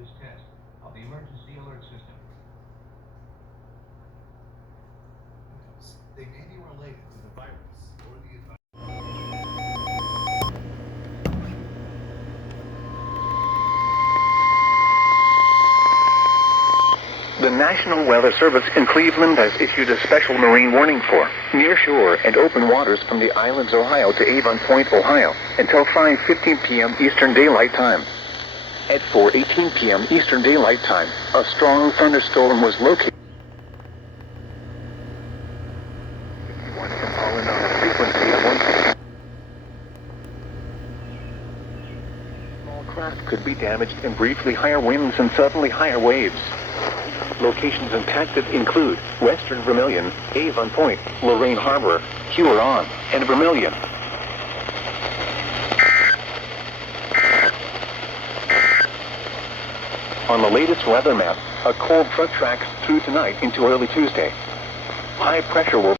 this test of the emergency alert system. They may be related to the virus or the advice. The National Weather Service in Cleveland has issued a special marine warning for near-shore and open waters from the Islands, Ohio to Avon Point, Ohio, until 5:15 p.m. Eastern Daylight Time. At 4:18 p.m. Eastern Daylight Time, a strong thunderstorm was located from Holland on a frequency of 1. Small craft could be damaged and briefly higher winds and suddenly higher waves. Locations impacted include Western Vermilion, Avon Point, Lorraine Harbor, Huron, and Vermilion. On the latest weather map, a cold front tracks through tonight into early Tuesday. High pressure will